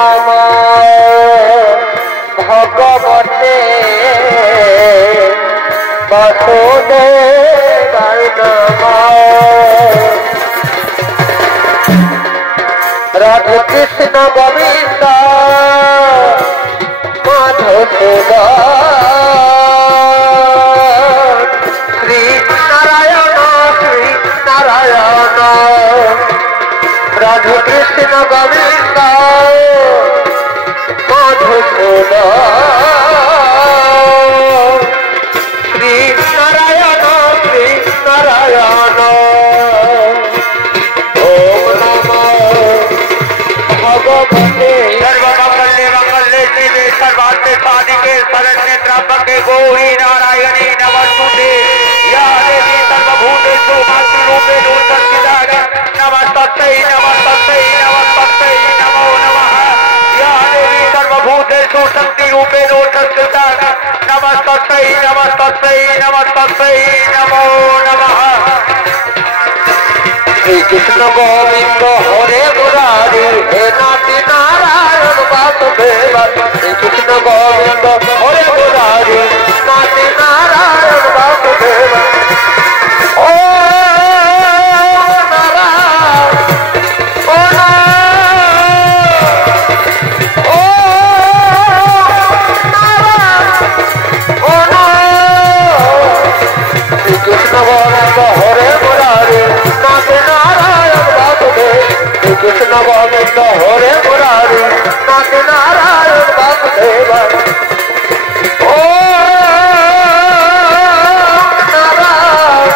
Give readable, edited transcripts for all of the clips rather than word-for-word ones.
नाम भगवते वासुदेवाय नमः। राधे कृष्ण गोविंद मधुसूदन श्री नारायण राधे कृष्ण गोविंद मधुसूदन श्री नारायण ओम नमो भगवते सर्वमंगले मंगले शिवे सर्वार्थे साधिके शरण्ये त्र्यंबके गौरी नारायणी नमस्तुते या देवी सर्वभूतेषु मातृरूपेण संस्थिता नमस्तस्यै नमस्तस्यै नमस्तस्यै नमो नमः। या देवी सर्वभूतेषु शक्तिरूपेण संस्थिता नमस्तस्यै नमस्तस्यै नमस्तस्यै नमो नमः। श्री कृष्ण गोविंद हरे मुरारी हे नाथ नारायण वासुदेव। श्री कृष्ण गोविंद हरे मुरारी नाथ नारायण वासुदेव। ओ नारायण ओ नारायण ओ नारायण ओ नारायण। श्री कृष्ण गोविंद हरे मुरारी नाथ नारायण वासुदेव। श्री कृष्ण गोविंद हरे मुरारी नाथ नारायण वासुदेव। ओ नारायण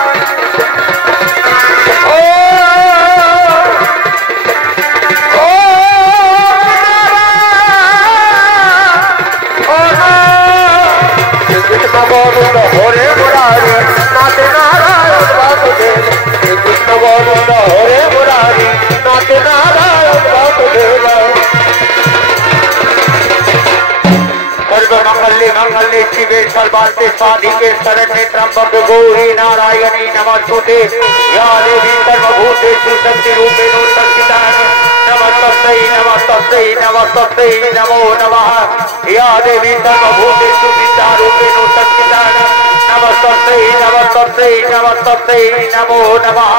ओ नारायण ओ नारायण। श्री कृष्ण गोविंद हरे मुरारी नाथ नारायण वासुदेव। श्री कृष्ण गोविंद हरे मुरारी नाथ नारायण वासुदेव। सर्वमंगले मंगले शिवे सर्वार्थे साधिके शरण्ये त्र्यंबके गौरी नारायणी नमस्तुते या देवी सर्वभूतेषु शक्तिरूपेण संस्थिता नमस्तस्यै नमस्तस्यै नमस्तस्यै नमो नमः। या देवी सर्वभूतेषु विद्यारूपेण संस्थिता नमस्तस्यै नमस्तस्यै नमस्तस्यै नमो नमः।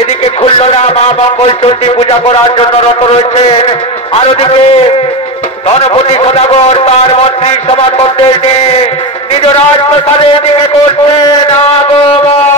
এদিকে খুলনা মা মঙ্গল চণ্ডী পূজা করার জন্য রত রয়েছেন। আর ওদিকে গণপতি সদাগর তার মন্ত্রী সমাজকর্তাদের নিয়ে নিজ রাজপ্রাসাদে এদিকে করছেন আগমন।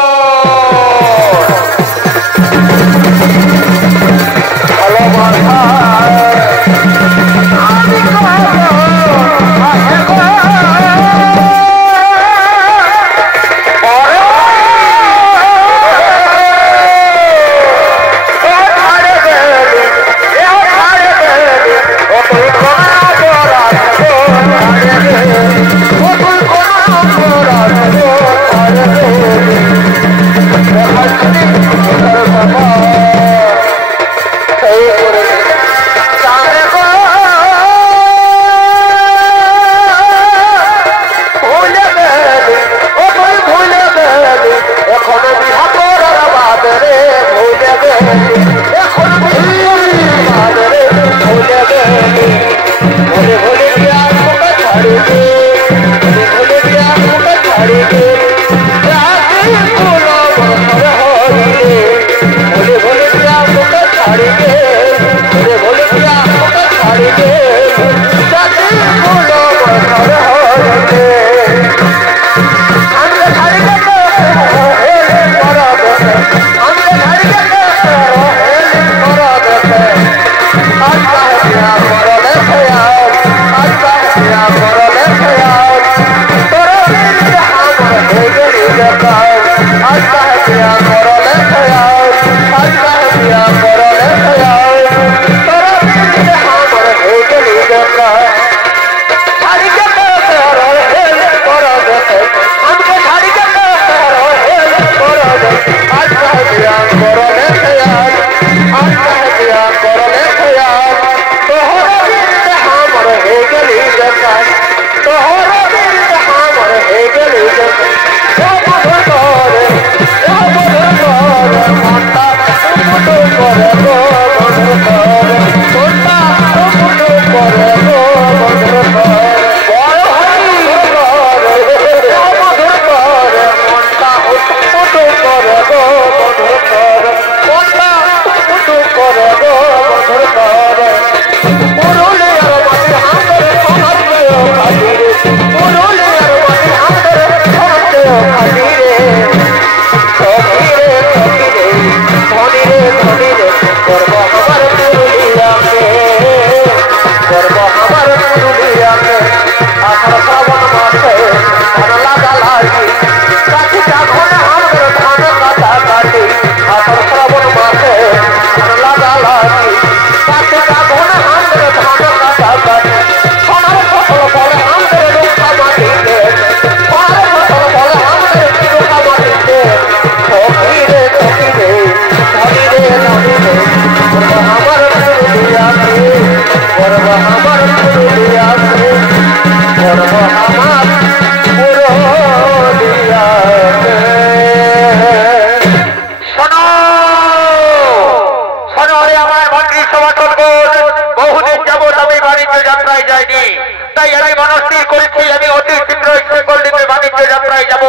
স্থির করেছি আমি অতি শীঘ্রই শিকলদ্বীপে বাণিজ্য যাত্রায় যাব।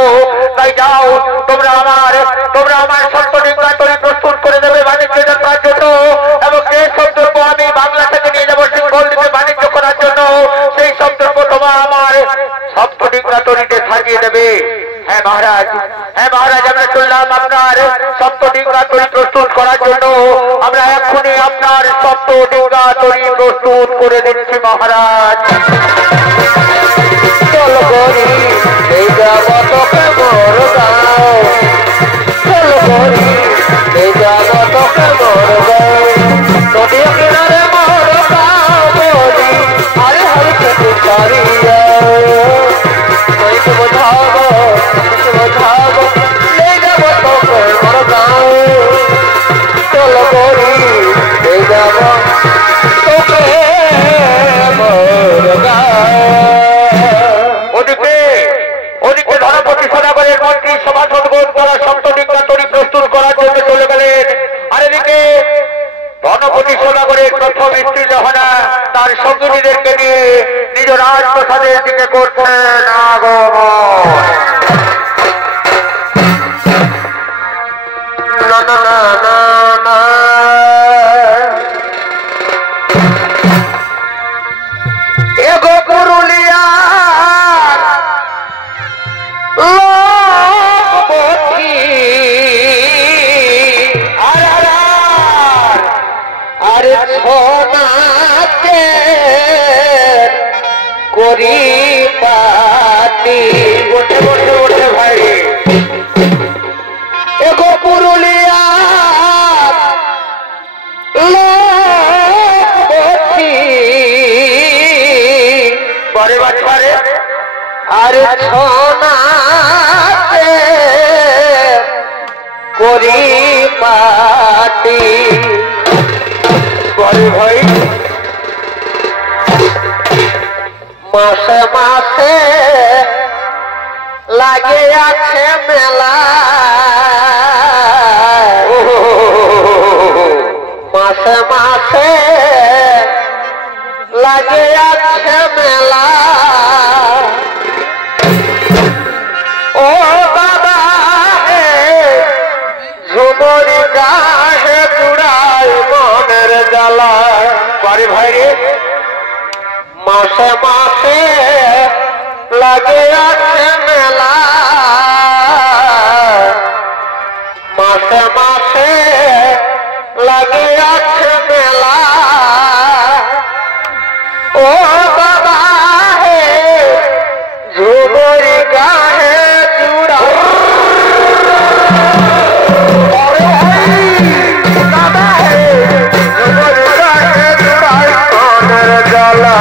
তাই যাও তোমরা আমার সপ্তডিঙ্গা তৈরি প্রস্তুত করে দেবে বাণিজ্য যাত্রার জন্য, এবং যে সব দ্রব্য আমি বাংলা থেকে নিয়ে যাবো শিকলদ্বীপে বাণিজ্য করার জন্য, সেই সব দ্রব্য তোমার আমার সপ্তডিঙ্গা তৈরিতে সাজিয়ে দেবে। হ্যাঁ মহারাজ, আমরা শুনলাম আপনার সপ্তডিঙ্গা তৈরি প্রস্তুত করার জন্য। আমরা এক্ষুনি আপনার সপ্তডিঙ্গা তৈরি প্রস্তুত করে দিচ্ছি মহারাজ। চল করি এই যাব তোকে মোর গাও, চল করি এই যাব তোকে মোর গাও, নদী কিনারে মোর গাও বলি আরে হরে খেতে ছাড়িয়া বোঝাবো এই যাব তোকে মোর গাও, চল করি এই যাব তোকে মোর গাও। ওদিকে ধনপতি সদাগরের মন্ত্রী সভা সদগোল করা সপ্তডিঙ্গা তৈরি প্রস্তুত করার জন্য চলে গেলেন। আর এদিকে ধনপতি সদাগরের প্রথম স্ত্রী যহনা তার সঙ্গিনীদেরকে নিয়ে নিজ রাজপ্রাসাদের দিকে করছেন আগমন। না না না না না এগো পুরুলিয়া করি পাতি বসে বসে বসে ভাই এগো পুরুলিয়া বারে বারে বারে আর সোনাতে করি পাতি বলে ভাই মাসে মাসে লাগে আছে মেলা, মাসে মাসে লাগে আছে মেলা। ও বাবা হে ঝুমরি গাহে চূড়াই মনের জ্বালা বাড়ি ভাই রে মাসে মাসে লাগে আছে মেলা, মাসে মাসে লাগে আছে মেলা। ও বাবা হে ঝুমরি গাহে চূড়া বাবা হে ঝুমরি গাহে চূড়াই মনের জ্বালা।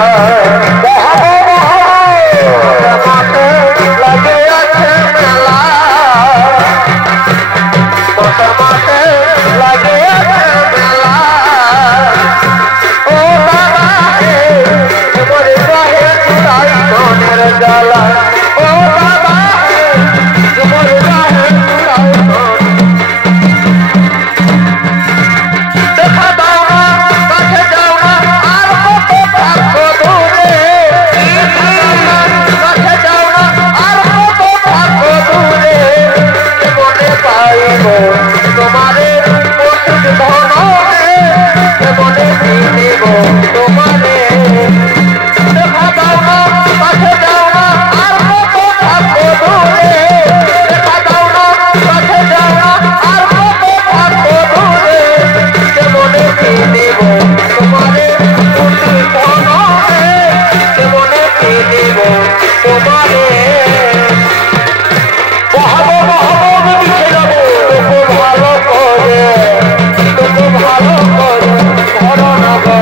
লাগে আছে মেলা মাসে মাসে লাগে আছে মেলা। ও বাবা হে মরে গাহে চূড়াই মনের জ্বালা। ও বাবা হে মরে গাহে চূড়াই মন দেখা দাও না কাছে যাও না আর কত থাকো দূরে, কাছে যাও না আর কত থাকো দূরে, মনে পাইব তোমারে ওষুধ ধনে, মনে দিব তোমারে দেখা দাও না কাছে যাও না আর কত থাকো দূরে, দেখা দাও না কাছে যাও না আর কত থাকো দূরে, মনে দিব তোমারে ওষুধ ধনে, মনে দিব তোমারে। ভালো করে ভালো করে ধরো না গো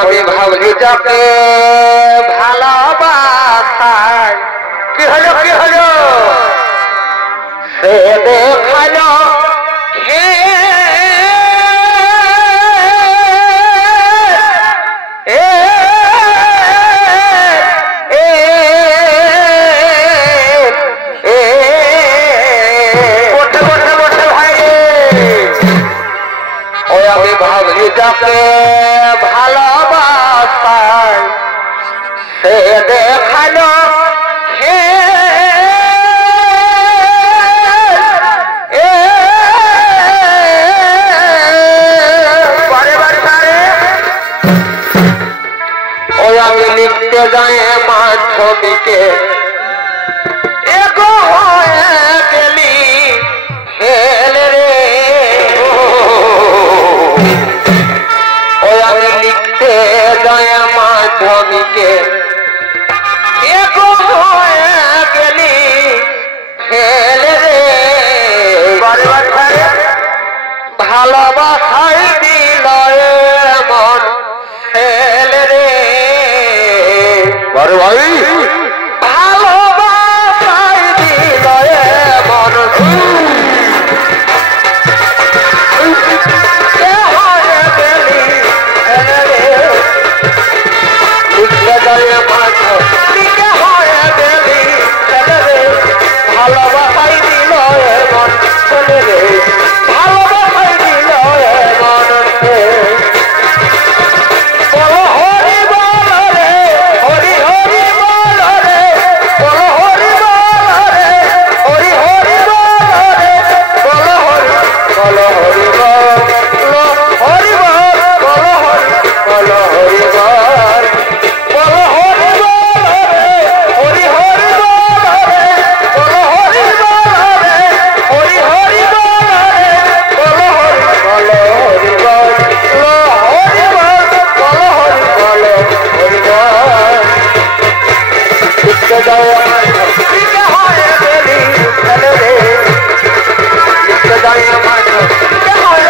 আমি ভাবলি যাকে ভালোবাসায় কি হলো সে দেখালো আমি ভাবলি যাকে ভালোবাসায় সে দেখালো ওই আমি লিখতে যাই মাধ্যমিকে এগো হয়ে গেলি হেলে রে আমি লিখতে যাই মাধ্যমিকে এগো হয়ে গেলি ফেলে রে ভালোবাসাই দিল মন ফেলে রে বড় ভাই ভালোবাসাই দিল মন ভালোবাসাই দিল মন চলে রে ভালোবাসাই দিল মন বলো হরি বল রে হরি হরি বল রে বলো হরি বল রে হরি হরি বল রে বলো হরি বলো হরি বল হরি বল বলো হরি বলো হরি বল বলো হরি বল রে হরি হরি বল রে বলো হরি বল রে হরি হরি বল রে বলো হরি বলো হরি বল হরি বল বলো হরি বলো হরি বল লিখতে যাও আমার লিখতে হয় গেলি চলে রে লিখতে যাই আমার লিখতে হয়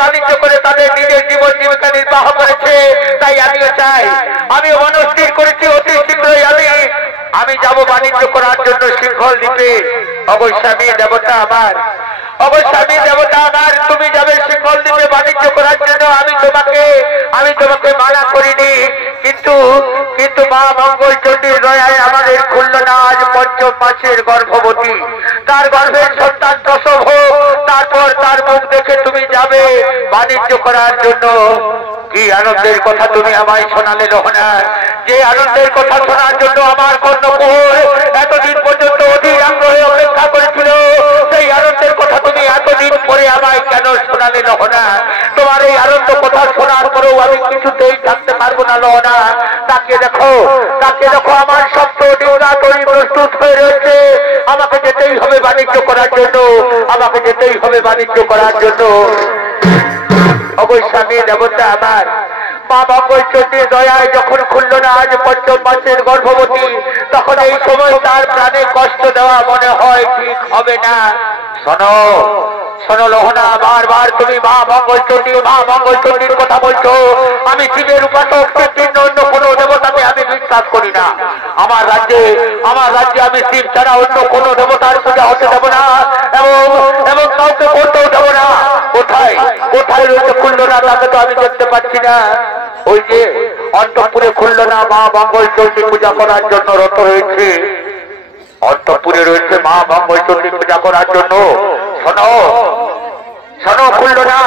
বাণিজ্য করে তাদের নিজের জীবন জীবিকা নির্বাহ করেছে। তাই আমিও চাই, আমি মনস্থির করেছি অতি শীঘ্রই আমি যাব বাণিজ্য করার জন্য সিংহল দ্বীপে। অবশ্যই আমি দেবতা আমার, অবশ্যই আমি দেবতা আমার, তুমি যাবে সিংহল দ্বীপে বাণিজ্য করার জন্য। আমি তোমাকে মানা করিনি, কিন্তু মা মঙ্গল চণ্ডীর দয়ায় আমাদের খুলল না আজ পঞ্চম মাসের গর্ভবতী। তার গর্ভের সন্তান প্রসব হোক, তারপর তার মুখ দেখে তুমি যাবে বাণিজ্য করার জন্য। কি আনন্দের কথা তুমি আমায় শোনালে রহনা, যে আনন্দের কথা শোনার জন্য আমার কর্ণকুহর এতদিন পর্যন্ত অধীর আগ্রহে অপেক্ষা করেছিল, সেই আনন্দের কথা তুমি এতদিন পরে আমায় কেন শোনালে রহনা? তোমার এই আনন্দ কথা শোনার পরেও আমি কিছুতেই থাকতে পারবো না রহনা। তাকে দেখো আমার সপ্ত ডিঙ্গা নৌকা তৈরি প্রস্তুত হয়ে রয়েছে। আমাকে যেতেই হবে বাণিজ্য করার জন্য, আমাকে যেতেই হবে বাণিজ্য করার জন্য। অবশ্যই আমি দেবতা আমার মা মঙ্গলচণ্ডীর দয়ায় যখন খুলল না আজ পঞ্চম মাসের গর্ভবতী, তখন এই সময় তার প্রাণে কষ্ট দেওয়া মনে হয় ঠিক হবে না। শোনো শোনো লোহনা, বারবার তুমি মা মঙ্গলচণ্ডীর কথা বলছো। আমি শিবের উপাসক, শিব অন্য কোন দেবতাকে আমি বিশ্বাস করি না। আমার রাজ্যে আমি শিব ছাড়া অন্য কোন দেবতার পূজা হতে দেব না, এবং কাউকে করতেও দেব না। কোথায় কোথায় রয়েছে খুলল না, তাকে তো আমি দেখতে পাচ্ছি না। ওই যে অন্তঃপুরে খুলল না মা মঙ্গলচণ্ডী পূজা করার জন্য রত রয়েছে, অন্তঃপুরে রয়েছে মা মঙ্গলচণ্ডী পূজা করার জন্য। শোনো শোনো খুলল না,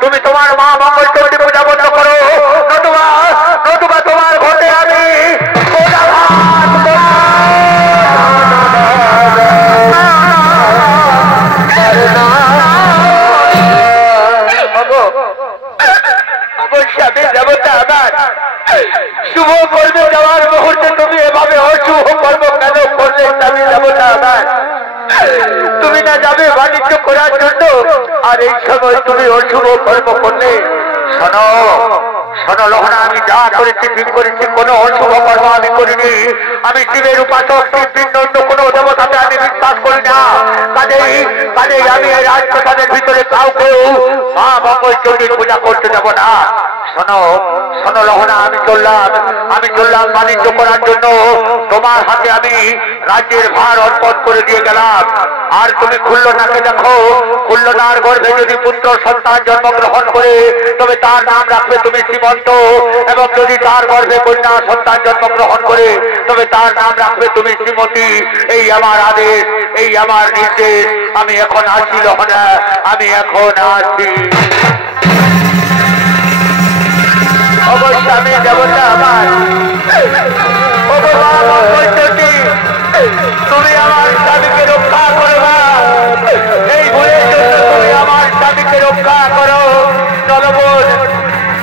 তুমি তোমার মা মঙ্গলচণ্ডী পূজা বন্ধ করো, নতুবা তোমার ঘটে আমি দেবতা আমার শুভ কর্মে যাওয়ার মুহূর্তে তুমি এভাবে অশুভ কর্ম কেন করলে? আমি দেবতা আমার, তুমি না যাবে বাণিজ্য করার জন্য, আর এই সময় তুমি অশুভ কর্ম করলে। শোনো শোনো লোহনা, আমি যা করেছি ঠিক করেছি, কোনো অশুভ কর্ম আমি করিনি। আমি শিবের উপাসক, শিব অন্য কোনো দেবতাকে আমি বিশ্বাস করি না। কাজেই আমি এই রাজপ্রসাদের ভিতরে কাউকেও মা মঙ্গলচণ্ডীর পূজা করতে দেব না। শোনো শোনো লোহনা, আমি চললাম বাণিজ্য করার জন্য। তোমার হাতে আমি রাজ্যের ভার অর্পণ করে দিয়ে গেলাম। আর তুমি খুল্লনাকে দেখো, খুল্লনার গর্ভে যদি পুত্র সন্তান জন্মগ্রহণ করে, তবে তার নাম রাখবে তুমি শ্রীমন্ত, এবং যদি তার গর্ভে কন্যা সন্তান জন্মগ্রহণ করে, তবে তার নাম রাখবে তুমি শ্রীমতী। এই আমার আদেশ, এই আমার নির্দেশ। আমি এখন আসি লোহনা, আমি এখন আসি। অবশ্যই আমি দেবতা আমার, তুমি আমার স্বামীকে রক্ষা করবা, এই ভুলের জন্য তুমি আমার স্বামীকে রক্ষা করো।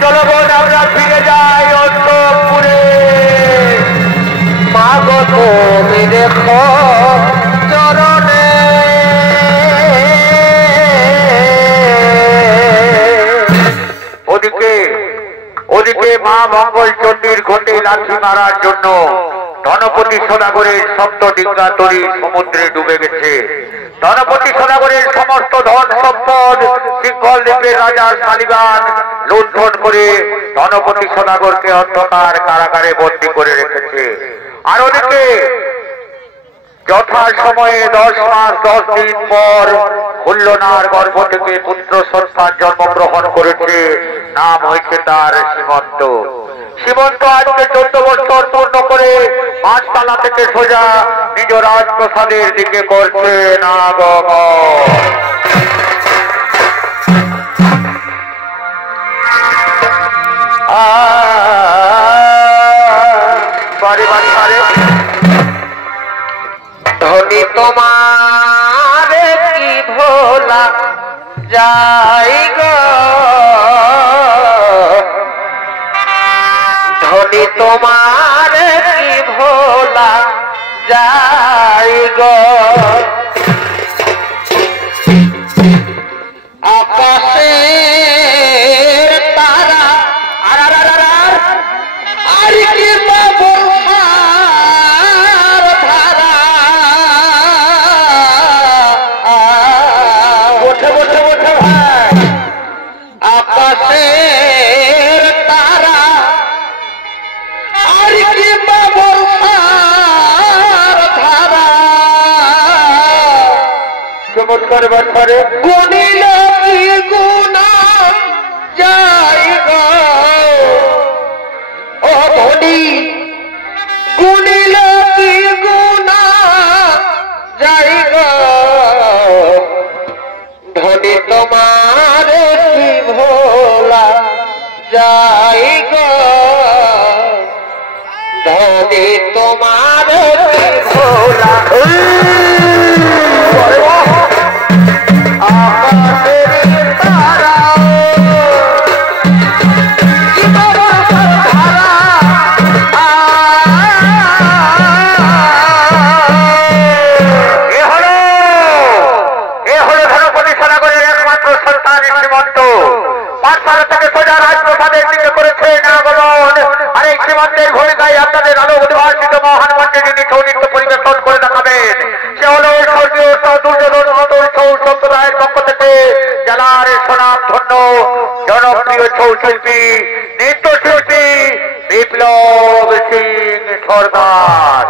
চলো বোন আমরা ফিরে যাই অন্তঃপুরে। মা গো তুমি দেখো চরণে, ওদিকে মা মঙ্গলচণ্ডীর ঘটে লাঠি মারার জন্য ধনপতি সদাগরের সপ্ত ডিঙ্গা তরী সমুদ্রে ডুবে গেছে। ধনপতি সদাগরের সমস্ত ধন সম্পদ সিংহল দ্বীপের রাজার শালিবান লুণ্ঠন করে ধনপতি সদাগরকে অন্ধকার কারাগারে বন্দী করে রেখেছে। আর ওদিকে যথা সময়ে 10 মাস 10 দিন পর খুল্লনার গর্ভ থেকে পুত্র সন্তান জন্মগ্রহণ করেছে। নাম হয়েছে তার সীমন্ত। সীমন্ত আজকে 14 বছর পূর্ণ করে পাঁচতলা থেকে সোজা নিজ রাজপ্রসাদের দিকে করছে আগমন। বারে বারে বারে ধনী তোমার কি ভোলা যাই গো, ধনী তোমার কি ভোলা যাই গো। আকাশের তারা আর কি চমৎকার ব্যাপারে গুণিলে কি গুণা যাই গো, ও ধনী গুণিলে কি গুণা যাই গো, ধনী তোমার কি ভোলা যাই গো, ধনী তোমার কি ভোলা। পাত্রের ভূমিকায় আপনাদের আলো উদ্ভাসিত মহান মঞ্চে যিনি ছৌ নৃত্য পরিবেশন করে দেখাবেন সে হলো স্বর্গীয় দুর্যোধন মতন ছৌ সম্প্রদায়ের পক্ষ থেকে জেলার সুনাম ধন্য জনপ্রিয় ছৌ শিল্পী নৃত্যশিল্পী বিপ্লব সিং সরকার।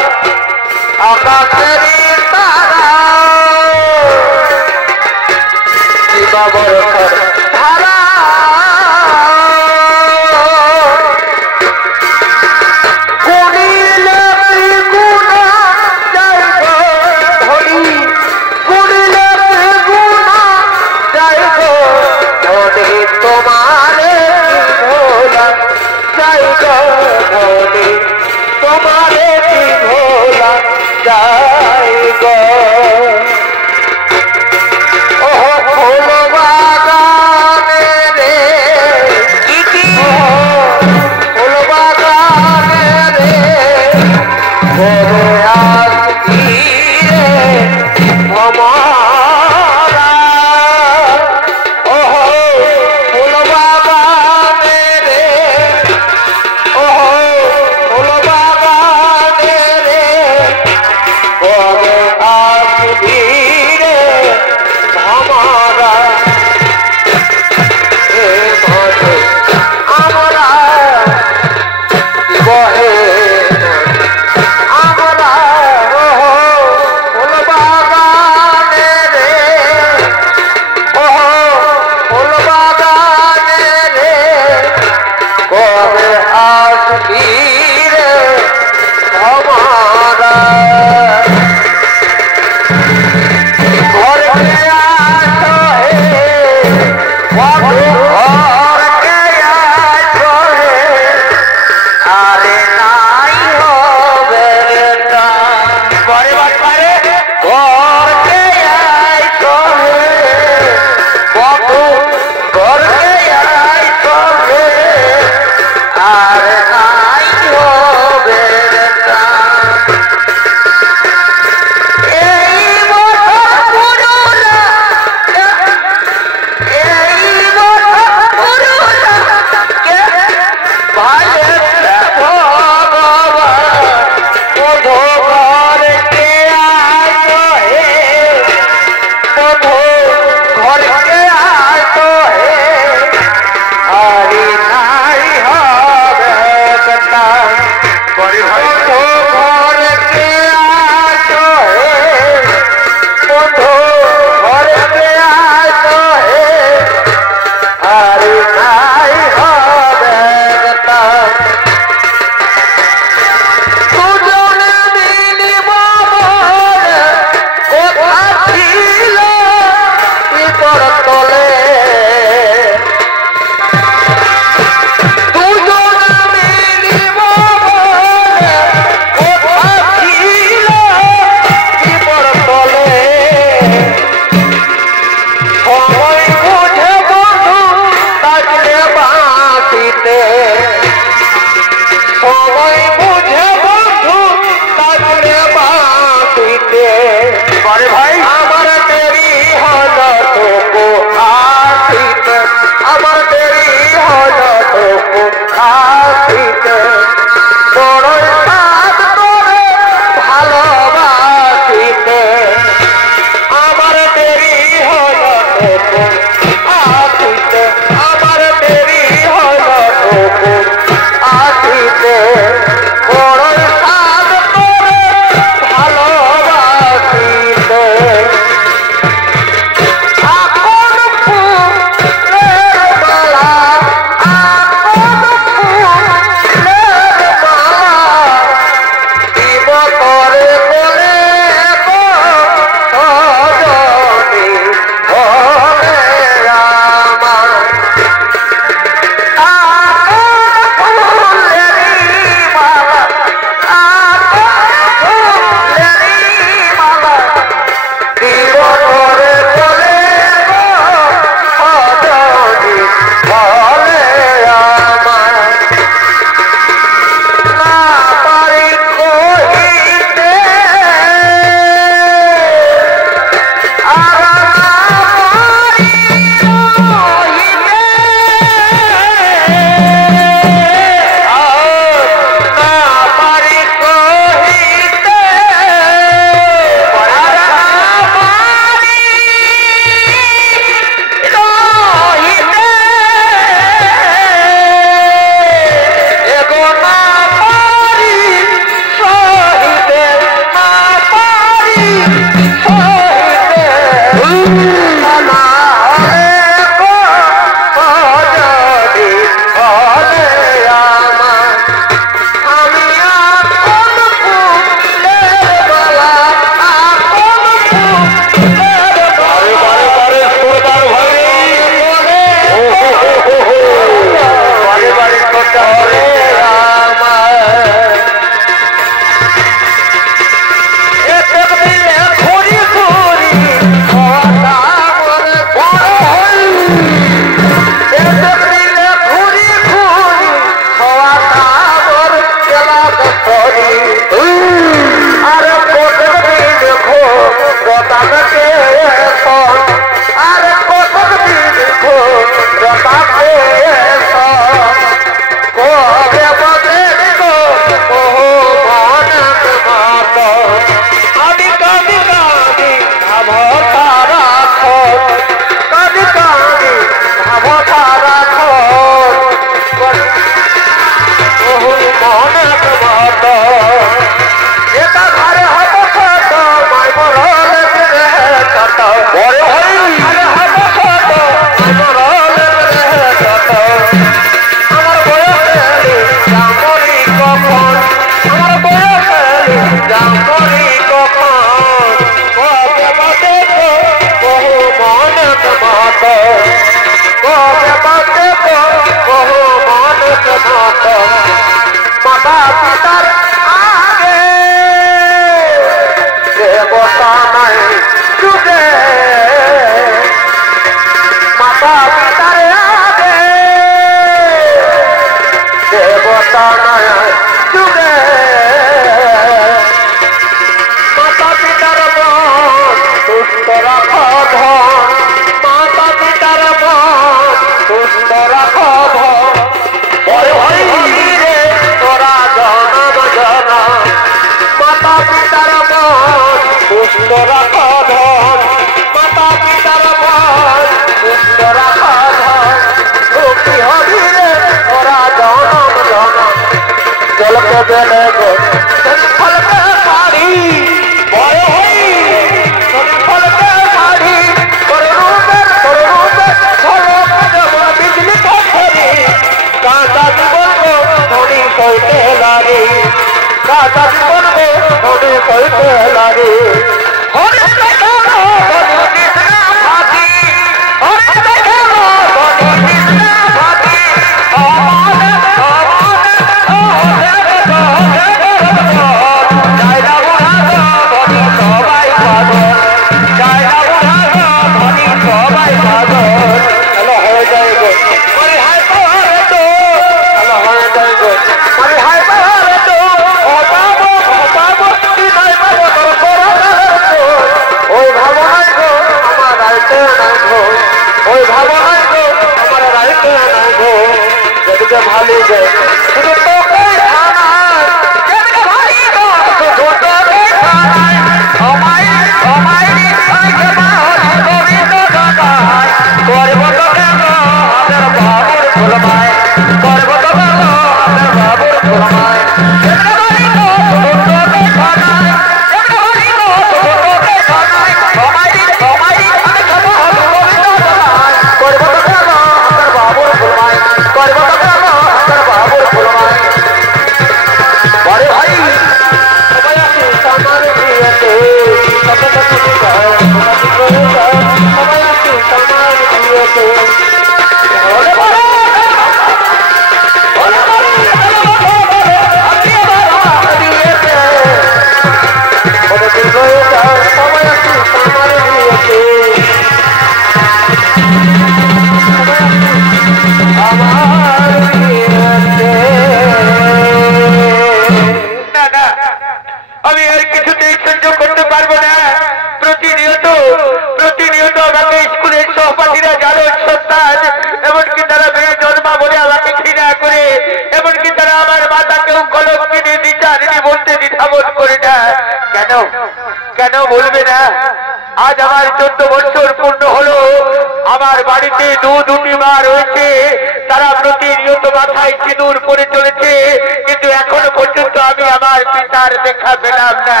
পিতা আর দেখা পেলাম না।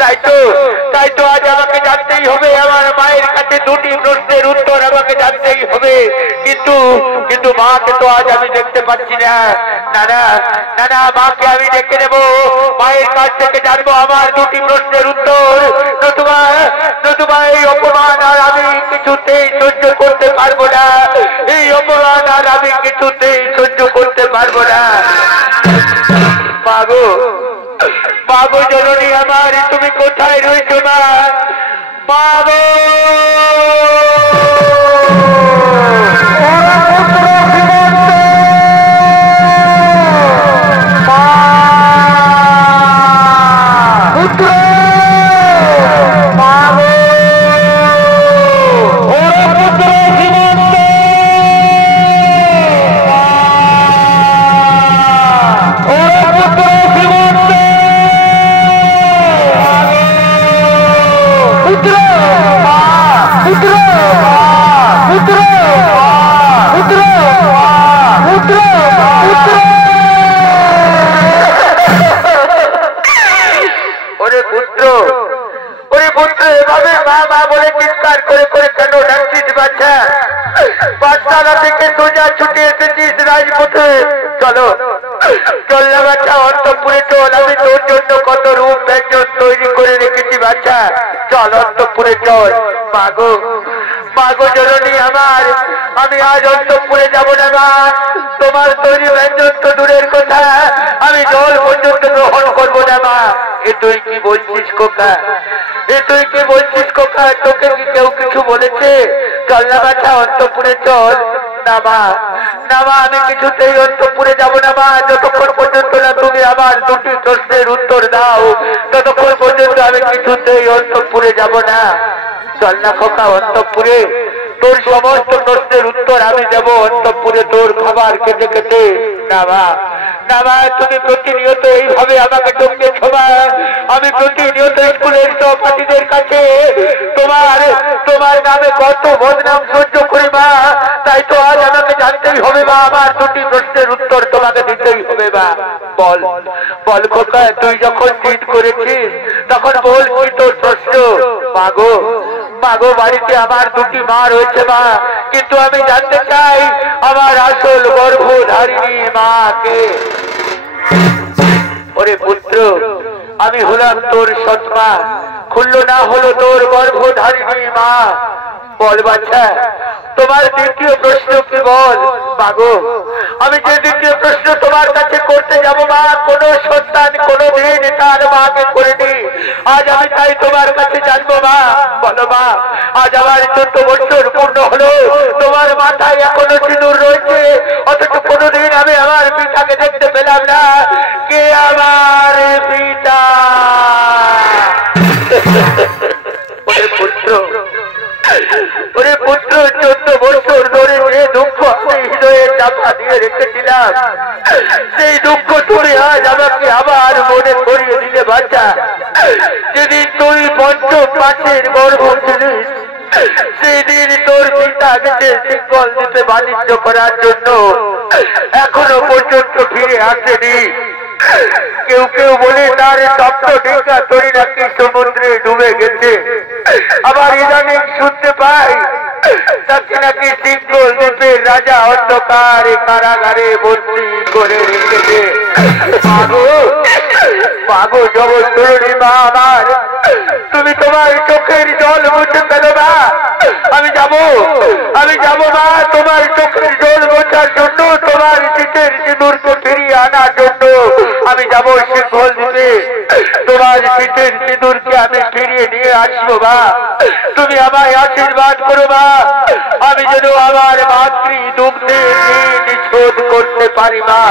তাই তো আজ আমাকে জানতেই হবে, আমার মায়ের কাছে দুটি প্রশ্নের উত্তর আমাকে জানতেই হবে। কিন্তু মাকে তো আজ আমি দেখতে পাচ্ছি না। না, মাকে আমি দেখে নেব, মায়ের কাছ থেকে জানবো আমার দুটি প্রশ্নের উত্তর। নতুবা এই অপমান আর আমি কিছুতেই সহ্য করতে পারবো না। এই অপমান আর আমি কিছুতেই সহ্য করতে পারবো না। মাগো জননী আমার, তুমি কোথায় রয়েছো মা? মাগো পাঠশালা থেকে সোজা ছুটে এসেছিস রাজপথে। চল না বাচ্চা, অন্তঃপুরে চল। আমি তোর জন্য কত রূপ ব্যঞ্জন তৈরি করে রেখেছি বাচ্চা। চল অন্তঃপুরে চল। মাগো জননী আমার, আমি আজ অন্তঃপুরে যাব না মা। তোমার তৈরি ব্যঞ্জন তো দূরের কথা, আমি জল পর্যন্ত গ্রহণ করবো না মা। এ তুই কি বলছিস খোকা? তোকে কি কেউ কিছু বলেছে? চল না বাচ্চা, অন্তঃপুরে চল। না মা, আমি কিছুতেই অন্তঃপুরে যাব না মা। যতক্ষণ পর্যন্ত না তুমি আমার দুটি প্রশ্নের উত্তর দাও, ততক্ষণ পর্যন্ত আমি কিছুতেই অন্তঃপুরে যাব না। চল না খোকা অন্তঃপুরে, তোর সমস্ত প্রশ্নের উত্তর আমি দেব অন্তঃপুরে, তোর খাবার খেতে খেতে। না মা, তুমি প্রতিনিয়ত এইভাবে আমাকে টপকেছ মা। আমি প্রতিনিয়ত স্কুলের সহপাঠীদের কাছে তোমার নামে কত বদনাম সহ্য করি মা। তাই তো আজ আমাকে জানতেই হবে মা, আমার দুটি প্রশ্নের উত্তর তোমাকে দিতেই হবে মা। বল খোকা, তুই যখন জিদ করেছিস তখন বল কি তোর প্রশ্ন? মাগো বাড়িতে আমার দুটি মা রয়েছে মা, কিন্তু আমি জানতে চাই আমার আসল গর্ভধারিণী মাকে। ওরে পুত্র, আমি হলাম তোর সৎমা, খুলল না হলো তোর গর্ভধারিণী মা। বল বাচ্চা, তোমার দ্বিতীয় প্রশ্ন কি বল? মাগো, আমি যে দ্বিতীয় প্রশ্ন তোমার কাছে করতে যাব মা, কোন সন্তান কোনদিন তার মাকে করেনি। আজ আমি তাই তোমার কাছে জানবো মা। বলো মা, আজ আমার 14 বছর পূর্ণ হলো, তোমার মাথায় এখনো সিঁদুর রয়েছে, অথচ কোনদিন আমি আমার পিতাকে দেখতে পেলাম না। কে আমার পিতা? ওরে পুত্র, 14 বছর ধরে যে দুঃখ আমি হৃদয়ে চাপা দিয়ে রেখেছিলাম, সেই দুঃখ তুই আজ আমাকে আবার মনে করিয়ে দিলে বাচ্চা। যেদিন তুই পঞ্চম মাসের গর্ভ ছিলিস, সেই দিন তোর পিতা গেছে সিঙ্গল দ্বীপে বাণিজ্য করার জন্য, এখনো পর্যন্ত ফিরে আসেনি। কেউ বলে তার সপ্ত ডিঙ্গা তরি নাকি সমুদ্রে ডুবে গেছে। আবার ইদানিং শুনতে পাই তাকে নাকি সিঙ্গল দ্বীপের রাজা অন্ধকারে কারাগারে বন্দী করে রেখেছে। মাগো জগৎ মা আমার, তুমি তোমার চোখের জল মুছে ফেলো মা। আমি যাব মা, তোমার চোখের জল মোছার জন্য, তোমার শীতের সিঁদুরকে ফিরিয়ে আনার জন্য আমি যাব সিঙ্গল দ্বীপে। তোমার শীতের সিঁদুরকে আমি ফিরিয়ে নিয়ে আসবো মা। তুমি আমায় আশীর্বাদ করো মা, আমি যেন আমার মাতৃ দুগ্ধের ঋণ শোধ করতে পারি মা।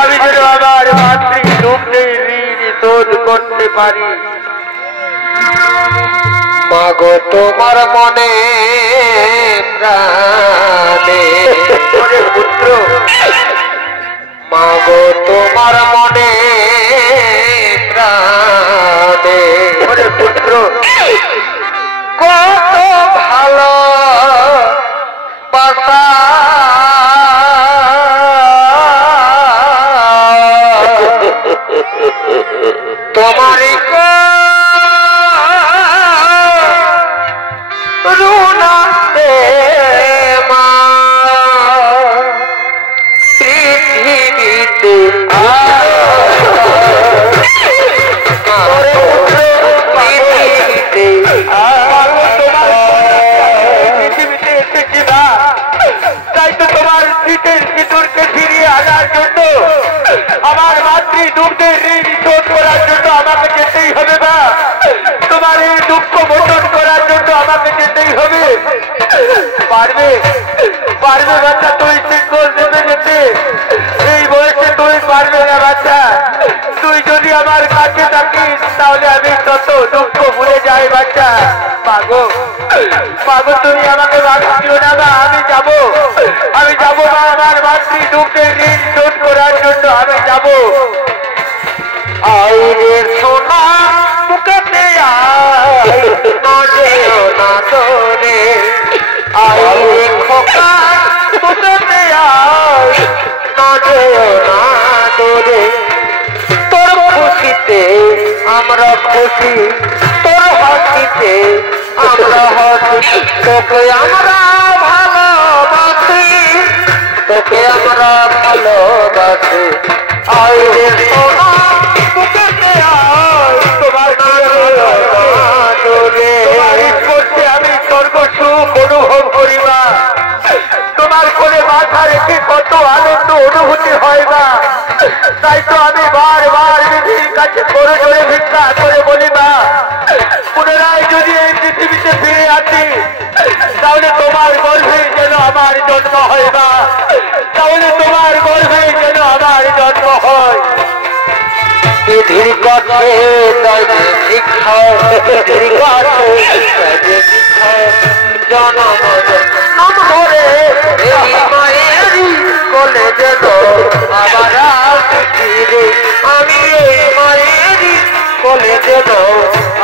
আমি যেন আমার মাতৃ দুগ্ধের ঋণ শোধ করতে পারি। মাগো তোমার মনে প্রাণে পুত্র, মাগো তোমার মনে প্রাণে পুত্র, কত ভালো বাসা আমাকে যেতেই হবে। পারবে পারবে বাচ্চা, তুই সিঙ্গল নেমে যেতে এই বয়সে তুই পারবে না বাচ্চা। তুই যদি আমার কাছে থাকিস তাহলে আমি তত দুঃখ ভুলে যাই বাচ্চা। মাগো মাগো, তুমি আমাকে বাধা দিও না মা, আমি যাবো মা, আমার মাতৃ দুঃখের ঋণ শোধ করার জন্য আমি যাবো। আইরে সোনা মুখেতে আয় না যেও না তোরে, আইরে খোকা মুখেতে আয় না যেও না তোরে। তোর খুশিতে আমরা খুশি, তোর হাসিতে আমরা হাসি, তোকে আমরা ভালোবাসি, তোকে আমরা ভালোবাসি। আইরে সোনা মুখেতে আয় তোমার স্পর্শে আমি স্বর্গ সুখ অনুভব করি মা। তোমার কোলে মাথা রেখে কত আনন্দ অনুভূতি হয় মা। তাই তো আমি বারবার বিধির কাছে করে জোরে ভিক্ষা করে বলি মা, পুনরায় যদি এই পৃথিবীতে ফিরে আসি তাহলে তোমার গর্ভে যেন আমার জন্ম হয় মা, তাহলে তোমার গর্ভে যেন আমার জন্ম হয়। বিধির কাছে তবে শিক্ষা, বিধির কাছে তবে শিক্ষা, জনম জনম ধরে এই মায়েরই কোলে যেন আবার আসি রে, আমি এই মায়েরই কোলে যেন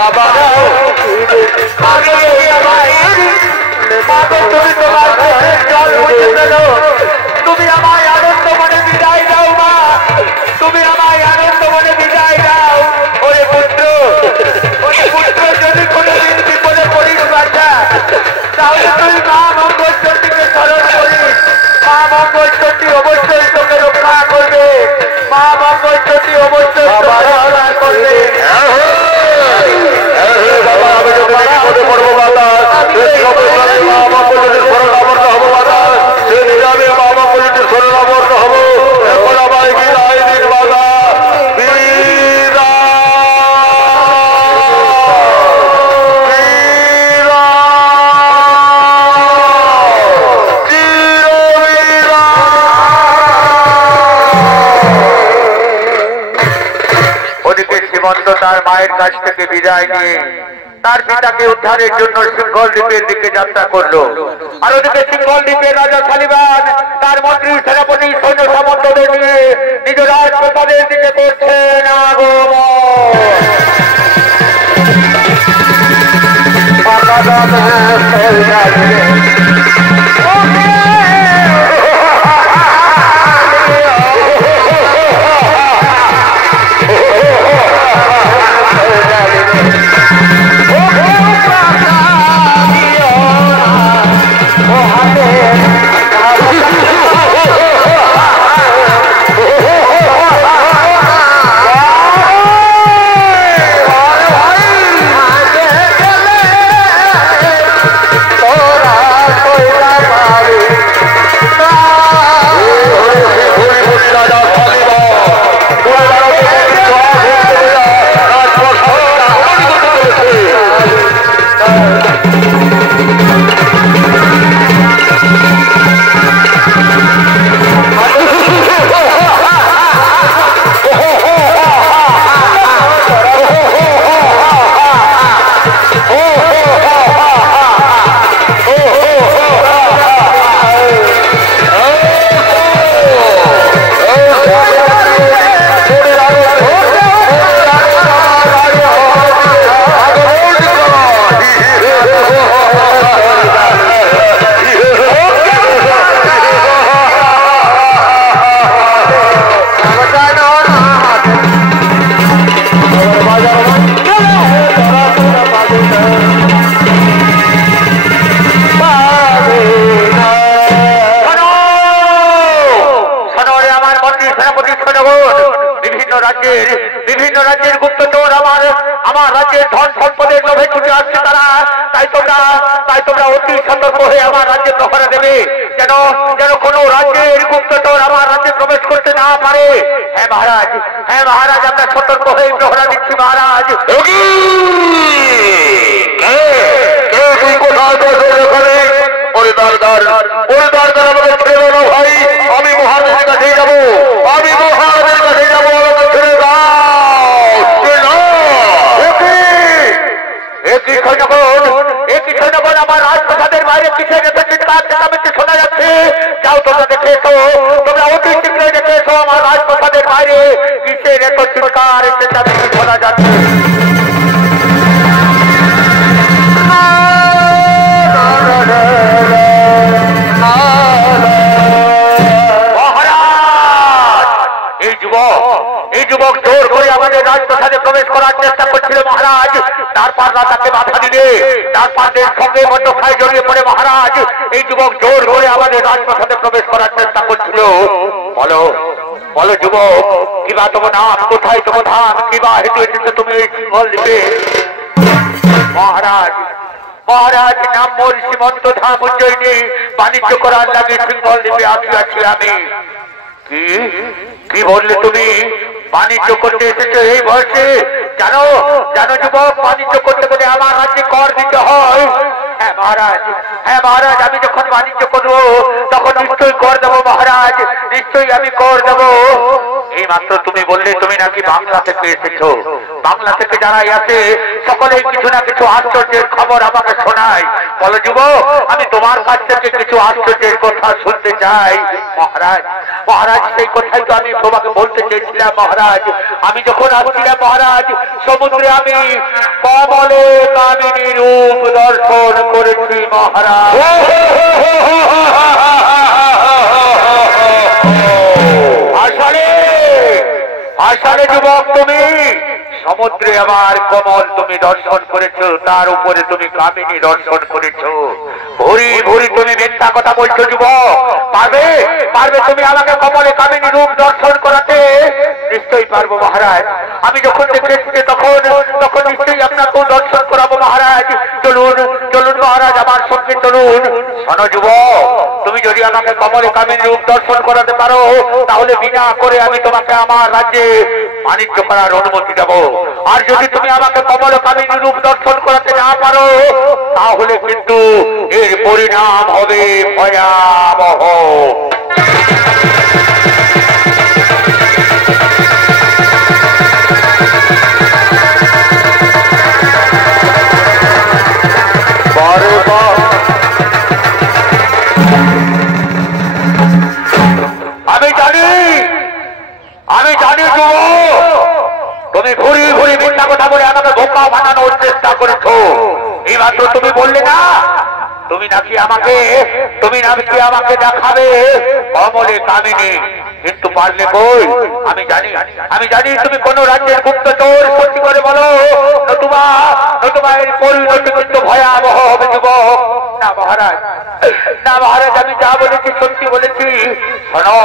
আবার আসি রে, আমি এই মায়েরই। তুমি তোমার চোখের জল মুছে ফেলো, তুমি আমায় আনন্দ মনে বিদায় দাও মা, তুমি আমায় আনন্দ মনে বিদায় দাও। ওরে পুত্র যদি কোনোদিন বিপদে পড়িস বাচ্চা, তাহলে তুই মা মঙ্গলচণ্ডীকে স্মরণ করিস। মা মঙ্গলচণ্ডী অবশ্যই তোকে রক্ষা করবে, মা মঙ্গলচণ্ডী অবশ্যই তোকে রক্ষা করবে। তার মায়ের কাছ থেকে বিদায় নিয়ে তার পিতাকে উদ্ধারের জন্য সিংহল দ্বীপের দিকে যাত্রা করলো। আর ওদিকে সিংহল দ্বীপের রাজা শালিবান তার মন্ত্রী সেনাপতি সৈন্য সামন্তদের নিয়ে নিজ রাজপ্রাসাদের দিকে করছেন বিভিন্ন রাজ্যের গুপ্তচর আমার রাজ্যের ধন সম্পদের লোভে ছুটে আসছে তারা। তাই তোমরা অতি সতর্ক হয়ে আমার রাজ্যে প্রহরা দেবে, যেন কোন রাজ্যের গুপ্তচর আমার রাজ্যে প্রবেশ করতে না পারে। হ্যাঁ মহারাজ, আমরা সতর্ক হয়ে প্রহরা দিচ্ছি মহারাজ। সৈন্যগণ আমার রাজপ্রাসাদের বাইরে কিসের এত চিৎকার চেঁচামেচি শোনা যাচ্ছে? যাও তোমরা দেখে এসো, তোমরা অতি শীঘ্রই দেখে এসো আমার রাজপ্রাসাদের বাইরে কিসের এত চিৎকার চেঁচামেচি শোনা যাচ্ছে। এই যুবক জোর করে আমাদের রাজপ্রাসাদে প্রবেশ করার চেষ্টা করছিল মহারাজ। তারপর তাকে বাধা দিলে তারপরের সঙ্গে মধ্যখায় জড়িয়ে পড়ে মহারাজ এই যুবক জোর করে আমাদের রাজপ্রাসাদে প্রবেশ করার চেষ্টা করছিল। বলো বলো যুবক, কিবা তোমার নাম, কোথায় তোমার ধাম, কিবা হেতু এসেছে তুমি এই সিংহল দিবে? মহারাজ মহারাজ নাম মোর সীমন্ত ধাম উজ্জয়িনী, বাণিজ্য করার লাগে সিংহল দ্বীপে আসিয়াছি আমি। কি কি বললে তুমি? বাণিজ্য করতে এসেছো এই বয়সে? জানো জানো যুবক, বাণিজ্য করতে গেলে আমার রাজ্যে কর দিতে হয়। হ্যাঁ মহারাজ, হ্যাঁ মহারাজ, আমি যখন বাণিজ্য করবো তখন নিশ্চয়ই কর দেবো মহারাজ, নিশ্চয়ই আমি কর দেবো। এই মাত্র তুমি বললে তুমি নাকি বাংলা থেকে এসেছো। বাংলা থেকে যারাই আছে সকলেই কিছু না কিছু আশ্চর্যের খবর আমাকে শোনায়। বলো যুবক, আমি তোমার কাছ থেকে কিছু আশ্চর্যের কথা শুনতে চাই। মহারাজ মহারাজ, সেই কথাই তো আমি তোমাকে বলতে চেয়েছিলাম মহারাজ। আমি যখন আসছিলাম মহারাজ সমুদ্রে আমি কমলে কামিনী রূপ দর্শন করেছি মহারাজ। আসলে আসলে যুবক, তুমি সমুদ্রে আমার কমল তুমি দর্শন করেছো, তার উপরে তুমি কামিনী দর্শন করেছো। ভুরি ভুরি তুমি মিথ্যা কথা বলছো যুবক। পারবে পারবে তুমি আমাকে কমলে কামিনী রূপ দর্শন করাতে? নিশ্চয়ই পারবো মহারাজ। আমি যখন দেখেছি তখন তখন নিশ্চয়ই আপনাকেও দর্শন করাবো মহারাজ। চলুন চলুন মহারাজ, আমার সঙ্গে চলুন। শোনো যুবক, তুমি যদি আমাকে কমলে কামিনী রূপ দর্শন করাতে পারো তাহলে বিনা করে আমি তোমাকে আমার রাজ্যে বাণিজ্য করার অনুমতি দেব। আর যদি তুমি আমাকে কমল কামিনী রূপ দর্শন করাতে না পারো তাহলে কিন্তু এর পরিণাম হবে ভয়াবহ। আমি জানি যুবক, তুমি ঘুরি ঘুরি মিথ্যা কথা বলে আমাকে বোকা বানানোর চেষ্টা করেছো। এই মাত্র তুমি বললে না তুমি নাকি আমাকে দেখাবে কমলে কামিনী, কিন্তু পারলে কই? আমি জানি তুমি কোন রাজ্যের গুপ্তচর। সত্যি করে বলো, নতুবা এর পরিণতি কিন্তু ভয়াবহ হবে যুবক। না মহারাজ, না মহারাজ, আমি যা বলেছি সত্যি বলেছি। শোনো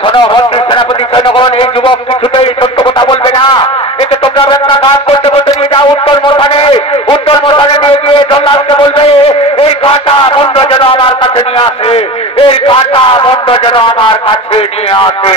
শোনো মন্ত্রী সেনাপতি সৈন্যগণ, এই যুবক কিছুতেই সত্য কথা বলবে না। একে তোমরা একটা কাজ করতে বলতে নিয়ে যাও উত্তর মথানে নিয়ে গিয়ে জল্লাদকে বলবে এই কাঁটা মন্ড যেন আমার কাছে নিয়ে আসে, এই কাঁটা মন্ড যেন আমার কাছে নিয়ে আসে।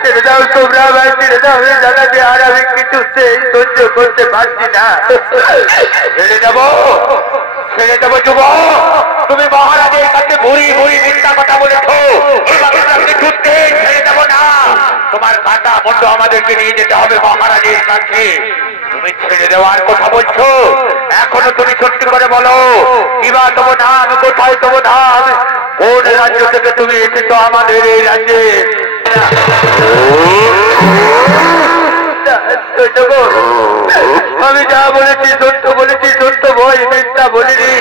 ছেড়ে দাও তোমরা আমায় ছেড়ে দাও জানাতে আর আমি কিছুতেই সহ্য করতে পারছি না ছেড়ে দেবো যুবক তুমি মহারাজের কাছে ভুরি ভুরি মিথ্যা কথা বলেছো কিছুতেই ছেড়ে দেবো না তোমার কাটা মুন্ড আমাদেরকে নিয়ে যেতে হবে মহারাজের কাছে তুমি ছেড়ে দেওয়ার কথা বলছো এখনো তুমি সত্যি করে বলো কিবা তোমার ধান কোথায় তোমার ধান কোন রাজ্য থেকে তুমি এসেছো আমাদের এই রাজ্যে আমি যা বলেছি সত্য বই মিথ্যা বলিনি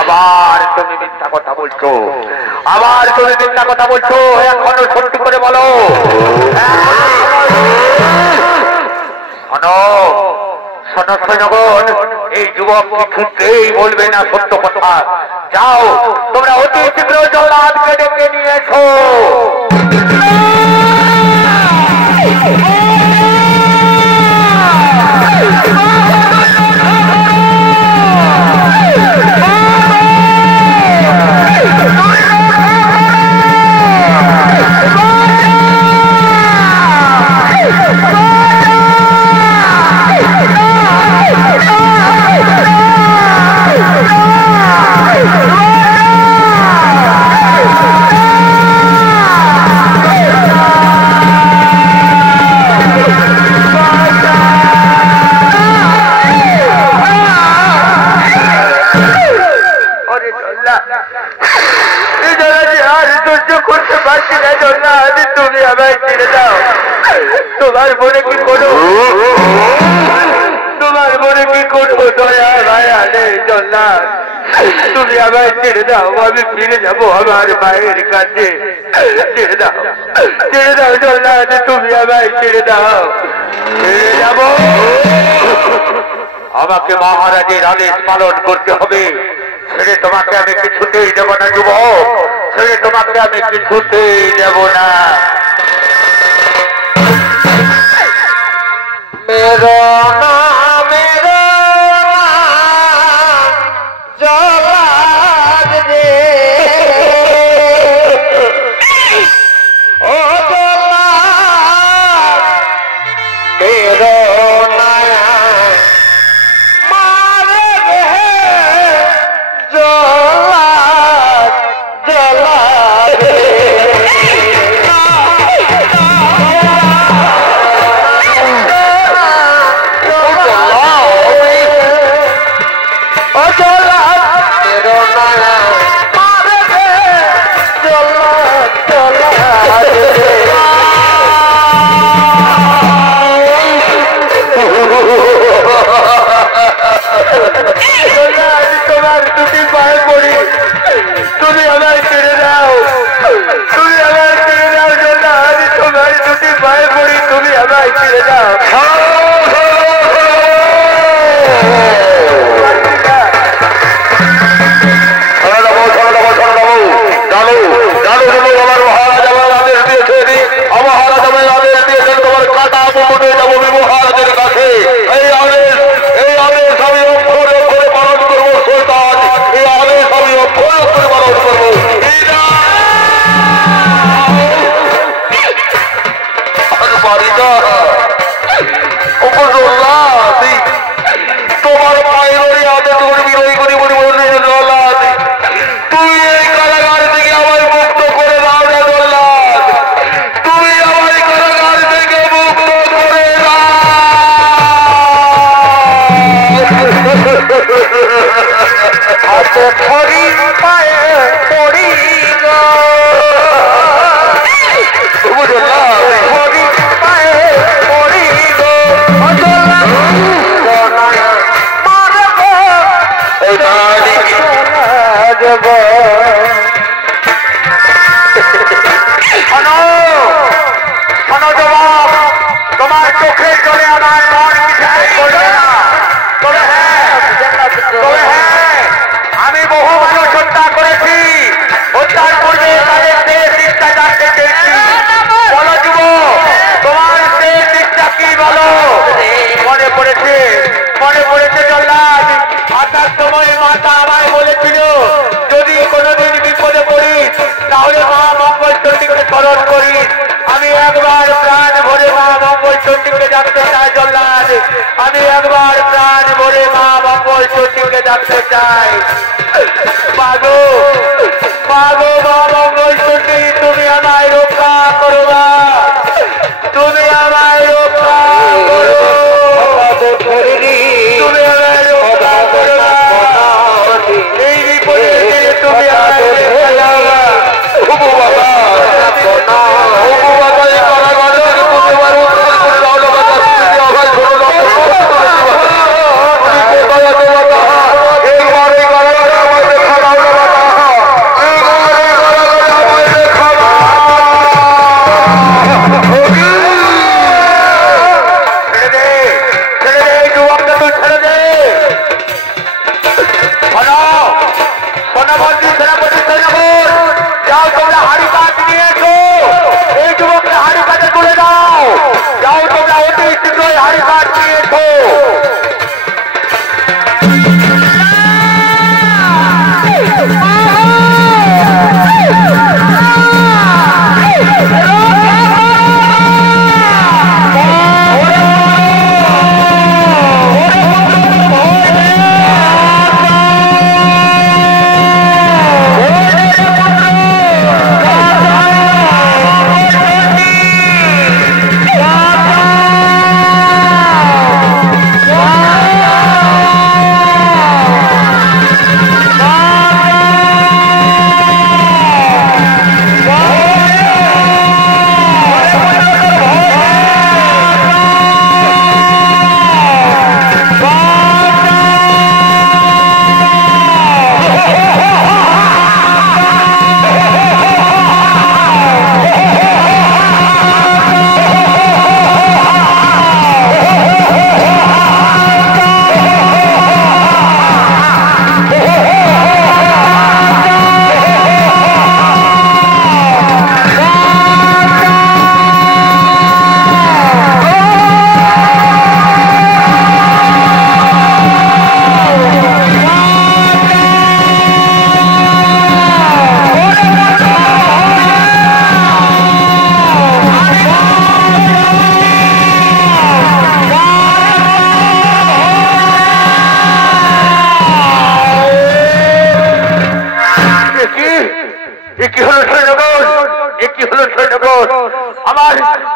আবার তুমি মিথ্যা কথা বলছো এখনো সত্যি করে বলো শোনো এই যুবক কিছুতেই বলবে না সত্য কথা যাও তোমরা অতি শীঘ্র জল্লাদকে ডেকে নিয়ে এসো তুমি আমায় ছেড়ে দাও তোমার মনে কি করবো দয়া মায়া নেই জল্লাদ তুমি আমায় ছেড়ে দাও আমি ফিরে যাবো আমার মায়ের কাছে ছেড়ে দাও জল্লাদ তুমি আমায় ছেড়ে দাও ফিরে যাবো আমাকে মহারাজের আদেশ পালন করতে হবে ছেড়ে তোমাকে আমি কিছুতেই দেব না যুবক ছেড়ে তোমাকে আমি কিছুতেই দেব না मेरा नाम जलाद रे ओ जलाद मेरा नाम मारे रे जलाद जलाद रे তোমার দুটি পায়ে পড়ি তুমি আমায় ছেড়ে দাও জন্য আমি তোমার দুটি পায়ে পড়ি তুমি আমায় ছেড়ে দাও মহারাজের কাছে এই আদেশ আমি অক্ষরে পালন করবো সুলতান এই আদেশ আমি অক্ষরে পালন করবো তোমার পায়ের আদেশ বিরোধী করি বলি তুই এই কারাগার থেকে আমায় মুক্ত করে দাও না জল্লাদ তুমি আমায় কারাগার থেকে মুক্ত করে দাও হাতে ধরি পায়ে পড়ি গো ধরি পায়ে পড়ি গো তোমার চোখের জলে আমার মন কিছুতেই করবে না তবে হ্যাঁ আমি বহু মানুষ হত্যা করেছি হত্যার পূর্বে তাদের শেষ ইচ্ছা জানতে চেয়েছি বলো যুবক তোমার শেষ ইচ্ছা কি বলো মনে পড়েছে জল্লাদ আসার সময় মাতা আমায় বলেছিল যদি কোনোদিন বিপদে পড়িস তাহলে মা মঙ্গল চণ্ডীকে স্মরণ করিস আমি একবার আমার প্রাণ বলে মা মঙ্গল চণ্ডীকে ডাকতে চাই। মাগো মাগো মা মঙ্গল চণ্ডী, তুমি আমায় রক্ষা করো না, তুমি আমায় রক্ষা করো, তুমি আমায় রক্ষা করো না, এই বিপদে তুমি আমায় রক্ষা দাও না। ওগো বাবা, ওগো বাবা, এই কারাগারের তোমার উদ্ধার করে দাও না বাবা, তুমি আমায় ধরো না, এই কারাগারে আমায় দেখা দাও না বাবা, এই কারাগারে আমায় দেখা দাও। ছেড়ে দে, ছেড়ে দে, এই যুবকটা তুই ছেড়ে দে। সোনাবন্দী সেনাপতি সৈন্যগণ, যাও তোমরা হাড়ি কাঠ নিয়ে এসো, এই যুবককে হাড়ি কাঠে তুলে দাও। যাও তোমরা অতি শীঘ্রই হাড়ি কাঠ নিয়ে এসো।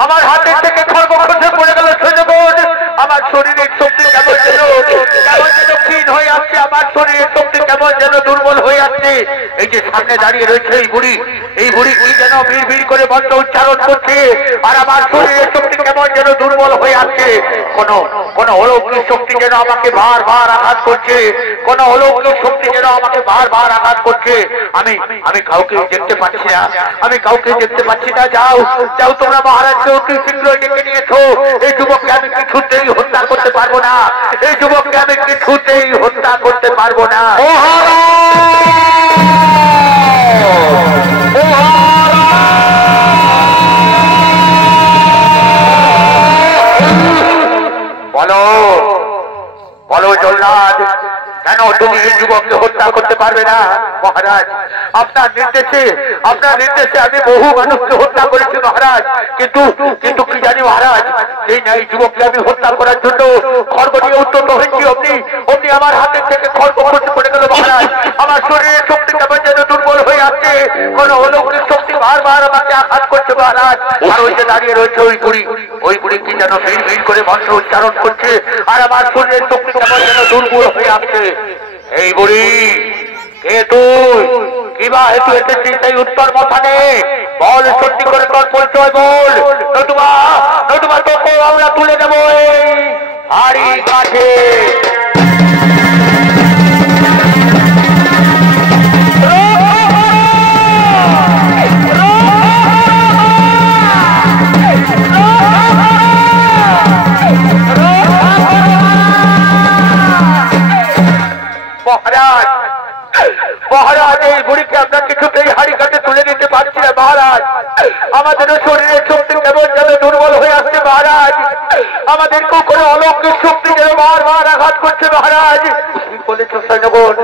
আমার হাতের থেকে খর্ব খসে পড়ে গেল সৈন্যগণ। আমার শরীরের শক্তি কেমন যেন ক্ষীণ হয়ে আসছে, আমার শরীরের শক্তি কেমন যেন দুর্বল হয়ে আসছে। এই যে সামনে দাঁড়িয়ে রয়েছে এই বুড়ি কি যেন ভিড় ভিড় করে মন্ত্র উচ্চারণ করছে, আর আমার শরীরের শক্তি কেমন যেন দুর্বল হয়ে আসছে। কোন অলৌকিক শক্তি যেন আমাকে বারবার আঘাত করছে, কোন অলৌকিক শক্তি যেন আমাকে বারবার আঘাত করছে। আমি কাউকে দেখতে পাচ্ছি না, আমি কাউকে দেখতে পাচ্ছি না। যাও যাও তোমরা মহারাজকে অতি শীঘ্রই ডেকে নিয়েছো। এই যুবককে আমি কিছুতেই হত্যা করতে পারবো না, এই যুবককে আমি কিছুতেই হত্যা করতে পারবো না। বলো বলো জল্লাদ, কেন তুমি এই যুবককে হত্যা করতে পারবে না? মহারাজ, আপনার নির্দেশে আমি বহু মানুষকে হত্যা করেছি মহারাজ, কিন্তু কি জানি মহারাজ, এই না এই যুবককে আমি হত্যা করার জন্য খড়গ নিয়ে উদ্যত হয়েছি, অমনি আমার হাতের থেকে খড়গ খসে পড়ে গেল মহারাজ। আমার শরীরের শক্তি কেমন যেন দুর্বল হয়ে আসছে, কোন অলৌকিক শক্তি বারবার আমাকে আঘাত করছে মহারাজ। আর ওই যে দাঁড়িয়ে রয়েছে ওই বুড়ি কি যেন ভিড় ভিড় করে মন্ত্র উচ্চারণ করছে, আর আমার শরীরের শক্তি কেমন যেন দুর্বল হয়ে আসছে। এই বুড়ি কে তুই? কিবা হেতু এসেছিস সেই উত্তর মথানে বল, সত্যি করে তোর পরিচয় বল, নতুবা তোকে আমরা তুলে দেবো এই হাড়ি কাঠে। মহারাজ, এই বুড়িকে আমরা কিছুতেই হাড়ি কাটে তুলে নিতে পারছি না মহারাজ। আমাদের শরীরের শক্তি কেমন যেন দুর্বল হয়ে আসছে মহারাজ, আমাদেরকেও কোনো অলৌকিক শক্তি যেন বারবার আঘাত করছে মহারাজ। বলেছ সৈন্যগণ,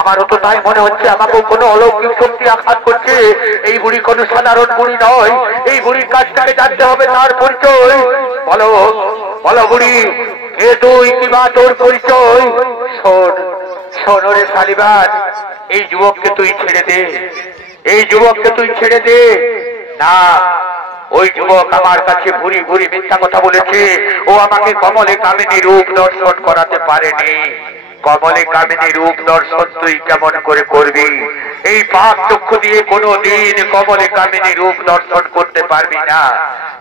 আমারও তো তাই মনে হচ্ছে, আমাকেও কোনো অলৌকিক শক্তি আঘাত করছে। এই বুড়ি কোনো সাধারণ বুড়ি নয়, এই বুড়ির কাছ থেকে জানতে হবে তার পরিচয়। বলো বলো বুড়ি, কে তুই কিবা তোর পরিচয়? শোন শোন রে শালিবান, এই যুবককে তুই ছেড়ে দে, এই যুবককে তুই ছেড়ে দে। না, ওই যুবক আমার কাছে ভুরি ভুরি মিথ্যা কথা বলেছে। ও আমাকে কমলে কামিনী রূপ দর্শন করাতে পারেনি। কমলে কামিনী রূপ দর্শন তুই কেমন করে করবি? এই পাপ চক্ষু দিয়ে কোনো দিন কমলে কামিনী রূপ দর্শন করতে পারবি না।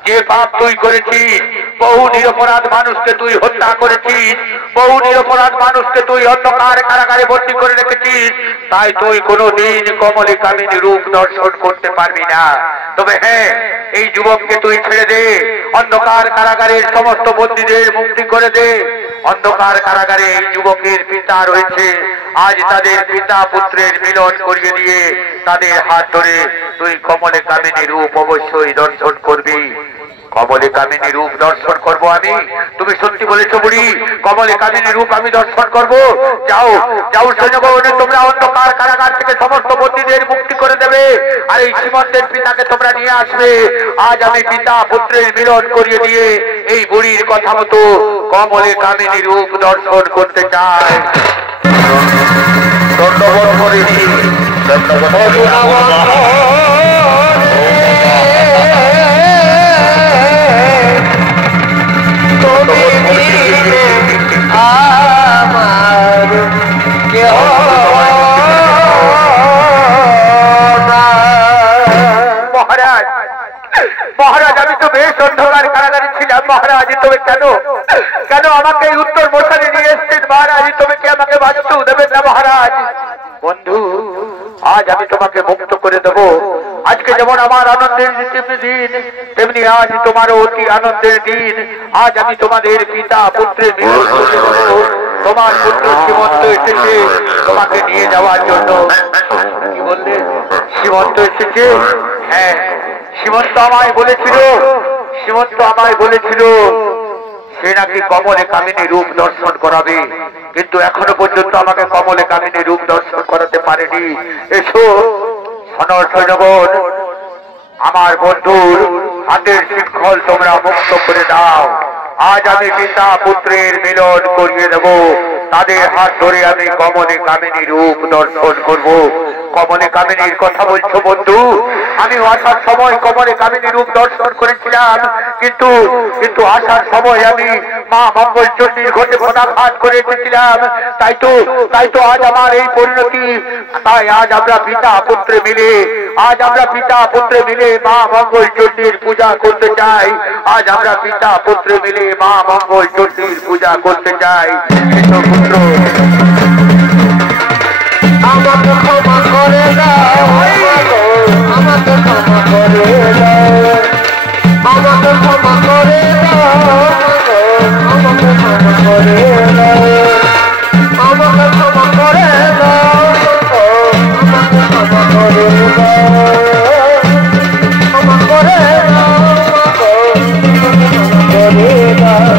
যে পাপ তুই করেছিস, বহু নিরপরাধ মানুষকে তুই হত্যা করেছিস, বহু নিরপরাধ মানুষকে তুই অন্ধকার কারাগারে বন্দী করে রেখেছিস, তাই তুই কোনো দিন কমলে কামিনী রূপ দর্শন করতে পারবি না। তবে হ্যাঁ, এই যুবককে তুই ছেড়ে দে, অন্ধকার কারাগারের সমস্ত বন্দীদের মুক্তি করে দে। অন্ধকার কারাগারে এই যুবকের পিতা রয়েছে, আজ তাদের পিতা পুত্রের মিলন করিয়ে দিয়ে তাদের হাত ধরে তুই কমলে কামিনী রূপ অবশ্যই দর্শন করবি। কমলে কামিনী রূপ দর্শন করব আমি? তুমি সত্যি বলেছো বুড়ি, কমলে কামিনী রূপ আমি দর্শন করব? যাও যাও সৈন্যগণ, তোমরা অন্ধকার কারাগার থেকে সমস্ত বন্দীদের মুক্তি করে দেবে, আর এই শ্রীমন্তের পিতাকে তোমরা নিয়ে আসবে। আজ আমি পিতা পুত্রের মিলন করিয়ে দিয়ে এই বুড়ির কথা মতো কমলে কামিনী রূপ দর্শন করতে চাই। ধন্যবাদ করিনি, মহারাজ। মহারাজ, আমি তো বেশ অন্ধকার কারাগারে ছিলাম মহারাজ, তবে কেন কেন আমাকে এই উত্তর মশালে নিয়ে এসছেন মহারাজ? তুমি কি আমাকে বাঁচতে দেবেন না মহারাজ? বন্ধু, আজ আমি তোমাকে মুক্ত করে দেব। আজকে যেমন আমার আনন্দের দিন, তেমনি আজ তোমারও অতি আনন্দের দিন। আজ আমি তোমাদের পিতা পুত্রের মিলন করে দেব। তোমার পুত্র সীমন্ত এসেছে তোমাকে নিয়ে যাওয়ার জন্য। কি বললে? সীমন্ত এসেছে? হ্যাঁ, সীমন্ত আমায় বলেছিল, সীমন্ত আমায় বলেছিল সে নাকি কমলে কামিনী রূপ দর্শন করাবে, কিন্তু এখনো পর্যন্ত আমাকে কমলে কামিনী রূপ দর্শন করাতে পারেনি। এসো সৈন্যগণ, আমার বন্ধুর হাতের শৃঙ্খল তোমরা মুক্ত করে দাও। আজ আমি পিতা পুত্রের মিলন করিয়ে দেব। তাদের হাত ধরে আমি কমলে কামিনী রূপ দর্শন করব। কমলে কামিনীর কথা বলছো বন্ধু? আমি আসার সময় কমলে কামিনী রূপ দর্শন করেছিলাম, কিন্তু আসার সময় আমি মা মঙ্গল চণ্ডীর ঘটে পদাঘাত করে এসেছিলাম। তাই তো আজ আমার এই পরিণতি। তাই আজ আমরা পিতা পুত্রে মিলে মা মঙ্গল চণ্ডীর পূজা করতে চাই। আজ আমরা পিতা পুত্রে মিলে মা মঙ্গল চণ্ডীর পূজা করতে চাই। পুত্র, আমাকে ক্ষমা করে দাও, আমাকে ক্ষমা করে দাও, আমাকে ক্ষমা করে দাও, আমাকে ক্ষমা করে দাও, আমাকে ক্ষমা করে দাও, আমাকে ক্ষমা করে দাও, ক্ষমা করে দাও, ক্ষমা করে দাও।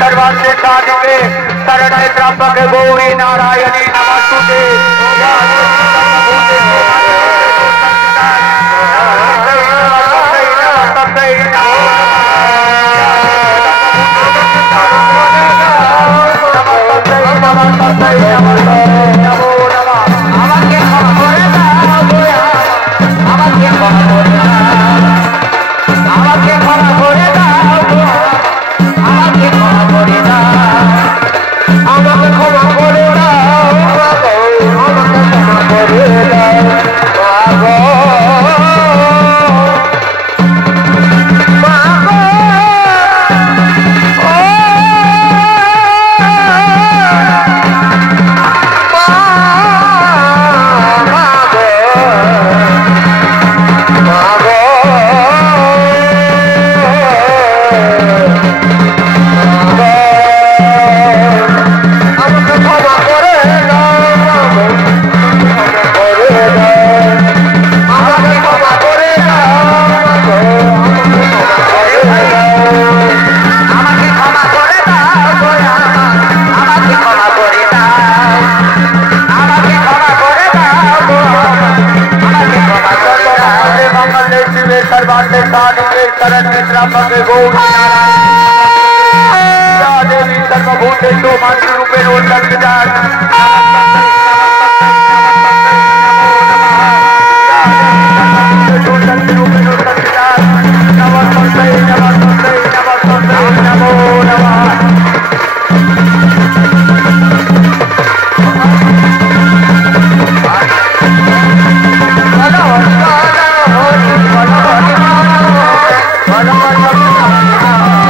सर्वांगे साधिके शरणे त्र्यंबके गौरी नारायणी नमस्तुते। Mago सर्वांते साधिके शरण त्र्यंबक गौरी या देवी सर्वभूतेषु मातृरूपेण नमो नमः। Bye.